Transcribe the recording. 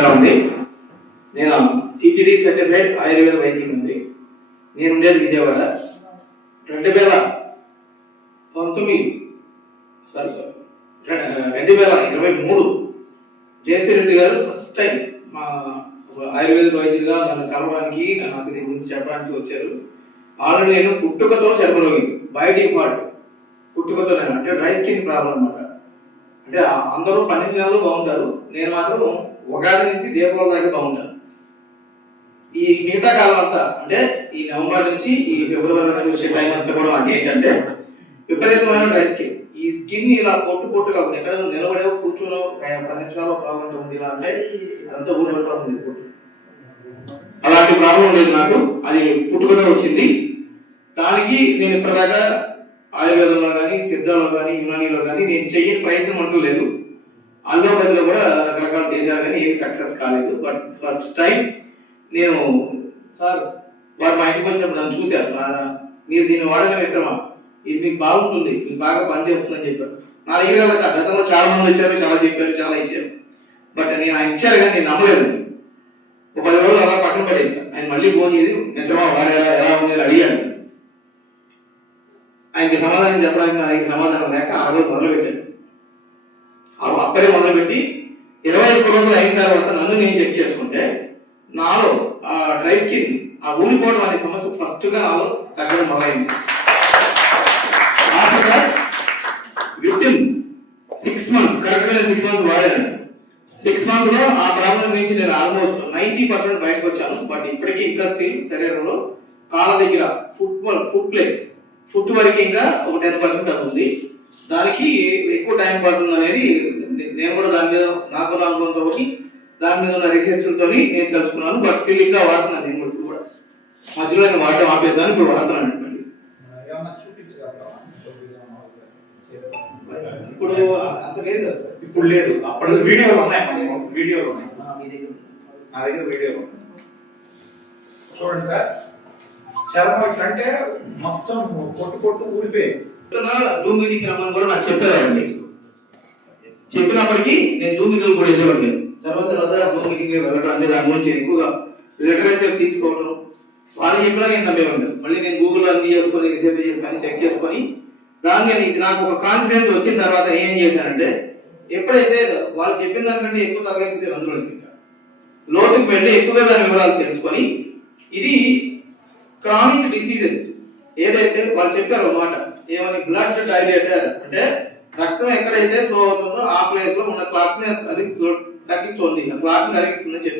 ఇక్కడ ఉంది. నేను టీటీడీ సర్టిఫైడ్ ఆయుర్వేద వైద్యం ఉంది. నేను ఉండేది విజయవాడ. రెండు వేల పంతొమ్మిది సారీ సారీ రెండు వేల ఇరవై మూడు జయశ్రీ రెడ్డి గారు ఫస్ట్ టైం మా ఆయుర్వేద వైద్యులుగా నన్ను కలవడానికి నాకు దీని గురించి చెప్పడానికి వచ్చారు. ఆల్రెడీ నేను పుట్టుకతో చర్మరోగి బయటికి పాటు పుట్టుకతో నేను అంటే డ్రై స్కిన్ ప్రాబ్లం అనమాట అంటే అందరూ పన్నెండు నెలలు బాగుంటారు. నేను మాత్రం ఉగాది నుంచి దీపావళి దాకా బాగుంటాను. ఈ మిగతా కాలం అంతా అంటే ఈ నవంబర్ నుంచి ఈ ఫిబ్రవరి వరకు వచ్చే టైం అంతా కూడా నాకు ఏంటంటే విపరీతమైన డ్రై స్కిన్. ఈ స్కిన్ ఇలా పొట్టు పొట్టుగా ఉంది ఎక్కడ నిలబడే కూర్చుని పది నిమిషాలు ప్రాబ్లం ఉంది ఇలా అంటే అదంతా ఊరిపోతుంది పొట్టు. అలాంటి ప్రాబ్లం ఉండేది నాకు. అది పుట్టుకతో వచ్చింది. దానికి నేను ఇప్పటిదాకా ఆయుర్వేదంలో కానీ సిద్ధాలో కానీ యునానీలో కానీ నేను చెయ్యని ప్రయత్నం అంటూ లేదు. అల్లోపతిలో కూడా రకరకాలు చేశారు కానీ ఏమి సక్సెస్ కాలేదు. బట్ ఫస్ట్ టైం నేను సార్ వారు మా ఇంటికి వచ్చినప్పుడు నన్ను చూశారు. మీరు దీన్ని వాడడం మిత్రమా ఇది మీకు బాగుంటుంది. మీకు బాగా పనిచేస్తుందని చెప్పారు. నా దగ్గర సార్ గతంలో చాలా మంది వచ్చారు చాలా చెప్పారు చాలా ఇచ్చారు. బట్ నేను ఆయన ఇచ్చారు కానీ నేను నమ్మలేదు. ఒక పది రోజులు అలా పక్కన పడేసాను ఆయన మళ్ళీ ఫోన్ చేసి మిత్రమా వాడారా ఎలా ఉంది? అడిగాను ఆయనకి సమాధానం చెప్పడానికి ఆయనకి సమాధానం లేక ఆ రోజు మొదలుపెట్టాను. ఆ అప్పుడే మొదలుపెట్టి ఇరవై ఒక్క రోజులు అయిన తర్వాత నన్ను నేను చెక్ చేసుకుంటే నాలో ఆ డ్రై స్కిన్ ఆ ఊడిపోవడం అనే సమస్య ఫస్ట్గా నాలో తగ్గడం మొదలైంది. విత్ ఇన్ సిక్స్ మంత్స్ కరెక్ట్గా సిక్స్ మంత్స్ వాడాను. సిక్స్ మంత్లో ఆ ప్రాబ్లం నుంచి నేను ఆల్మోస్ట్ నైన్టీ పర్సెంట్ బయటకు వచ్చాను. బట్ ఇప్పటికీ ఇంకా స్కిన్ శరీరంలో కాళ్ళ దగ్గర ఫుట్ ఫుట్ ప్లేస్ ఫుట్ వరకు ఇంకా ఒక టెన్ పర్సెంట్ ఉంది. దానికి ఎక్కువ టైం పడుతుంది అనేది నేను కూడా దాని మీద నాకు అనుభవంతో ఒకటి దాని మీద ఉన్న రీసెర్చ్లతో నేను తెలుసుకున్నాను. బట్ స్టిల్ ఇంకా వాడుతున్నాను నేను కూడా ఇప్పుడు కూడా. మధ్యలో నేను వాడటం ఆపేద్దాను ఇప్పుడు వాడుతున్నాను ఇప్పుడు అంత లేదు. ఇప్పుడు లేదు. అప్పుడు వీడియోలు ఉన్నాయి వీడియోలు ఉన్నాయి. నా దగ్గర వీడియోలు ఉన్నాయి. చూడండి సార్. చాలా ఇట్లా అంటే మొత్తం పొట్టు పొట్టు ఊడిపోయి జూమ్ మీటింగ్ రమ్మని కూడా నాకు చెప్పారండి. చెప్పినప్పటికీ నేను జూమ్ మీటింగ్ కూడా వెళ్ళేవాడిని తర్వాత తర్వాత జూమ్ మీటింగ్ వెళ్ళడం దాని గురించి ఎక్కువగా లిటరేచర్ తీసుకోవడం. వాళ్ళు చెప్పినా నేను నమ్మేవాడిని మళ్ళీ నేను గూగుల్ అన్ని చేసుకొని రీసెర్చ్ చేసుకొని చెక్ చేసుకొని దాన్ని ఇది నాకు ఒక కాన్ఫిడెన్స్ వచ్చిన తర్వాత ఏం చేశానంటే ఎప్పుడైతే వాళ్ళు చెప్పిన దానికంటే ఎక్కువ తగ్గకపోతే అందులో లోతుకు లోతుకి వెళ్ళి ఎక్కువగా దాని వివరాలు తెలుసుకొని ఇది క్రానిక్ డిసీజెస్. ఏదైతే వాళ్ళు చెప్పారు అన్నమాట మాట ఏమని బ్లడ్ డైలేటర్ అంటే రక్తం ఎక్కడైతే ఫ్లో అవుతుందో ఆ ప్లేస్లో ఉన్న క్లాత్ని అది తగ్గిస్తుంది ఆ క్లాత్ కరిగిస్తుందని చెప్పారు.